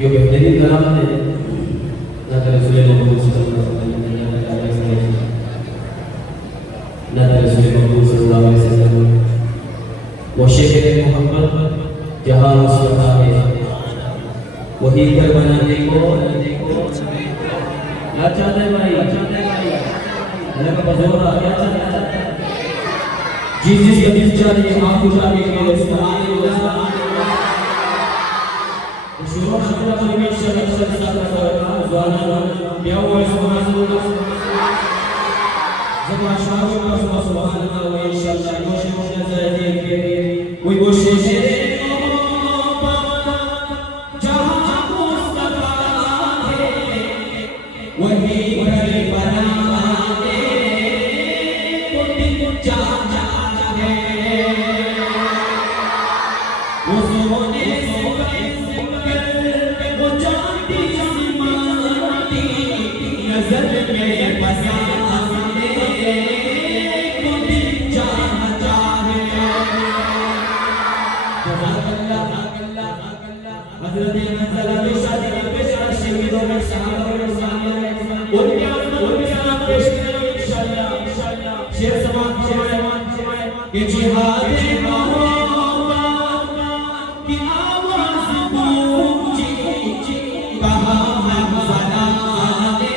ये बेहतरीन कलाम है ना रसूल महमूद सल्लल्लाहु अलैहि वसल्लम ना रसूल महमूद सल्लल्लाहु अलैहि वसल्लम वो शेर मोहब्बत जहां मुस्तफा है वही घर बनाने को क्या चाहते हैं भाई अल्लाह का बजोर क्या चाहता है जिस का दिल चाहिए आप उठाने के लिए सुभान अल्लाह शुरू शुरू में शरीफ सल्लल्लाहु अलैहि वसल्लम ज़वाना क्या हुआ सुभान अल्लाह जब अशराफ का सुभान अल्लाह इंशाअल्लाह कोशिश नजर देंगे कोई कोशिश जहां मुस्तफा है वही घर बनाने को दिल चाहता है वो सोने से वो चांदी सी माटी नजर में बसाने को दिल चाहता है हज़रत मंज़ला की शादी में पेश शहीदों में सहाबा और सामने उनके साथ पेश करें इंशाअल्लाह शेर समान के जिहाद मोहब्बत की आवाज गूंजी कहा हम ज़लाने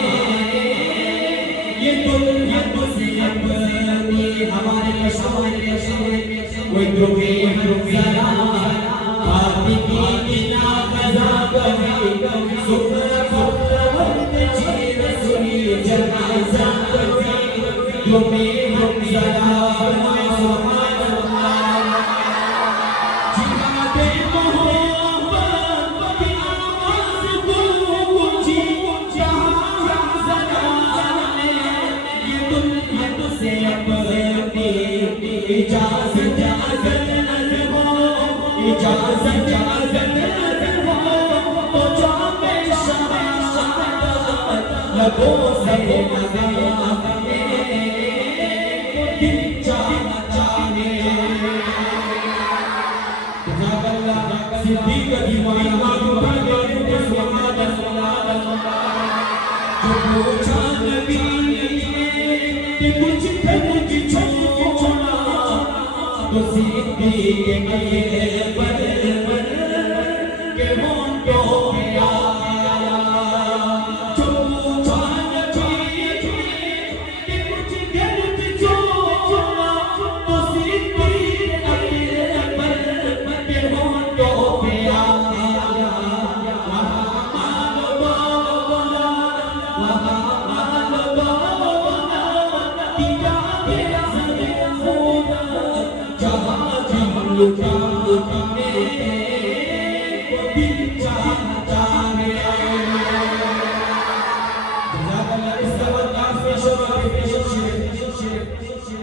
ये दुनिया से अपनी हमारे कोई रुके ज़रा आदि की बिना कज़ा कभी सुपर फरवत चीर सुनी जनाज़ा कभी जो में हम ज़रा फरमाए सुभान अल्लाह जिहाद मोहब्बत की आवाज़ गूंजी जहां हम ज़लाने ये दुनिया से अपनी इजाज़त हो तो जाने शहादत लगो से लगा दिल चाहने जज़ाकल्लाह सिद्दीक दीवाना के सुभान अल्लाह जो पूछा नबी ने कुछ छोड़ा तो सिद्दीक के पर के होंठों पे आया जो पूछा नबी ने कुछ छोड़ा तो सिद्दीक के पर के होंठों पे आया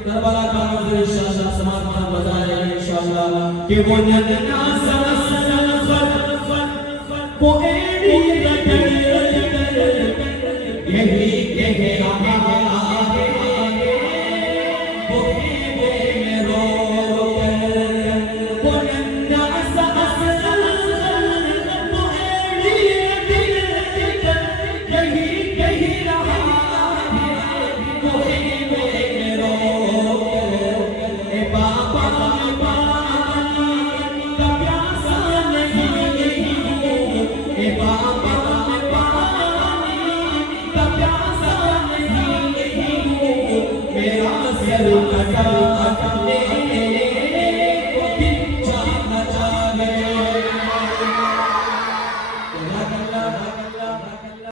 करबला का मंजर इंशाअल्लाह समापन बजाएगा इंशाअल्लाह कि वो नन्ना वो एड़ी यही कहे रहा है वो मेरो वो नन्ना वो एड़ी यही कहे रहा है वो मेरो बाबा पानी का प्यासा नहीं बाबा पानी का प्यासा नहीं मेरा सर कटा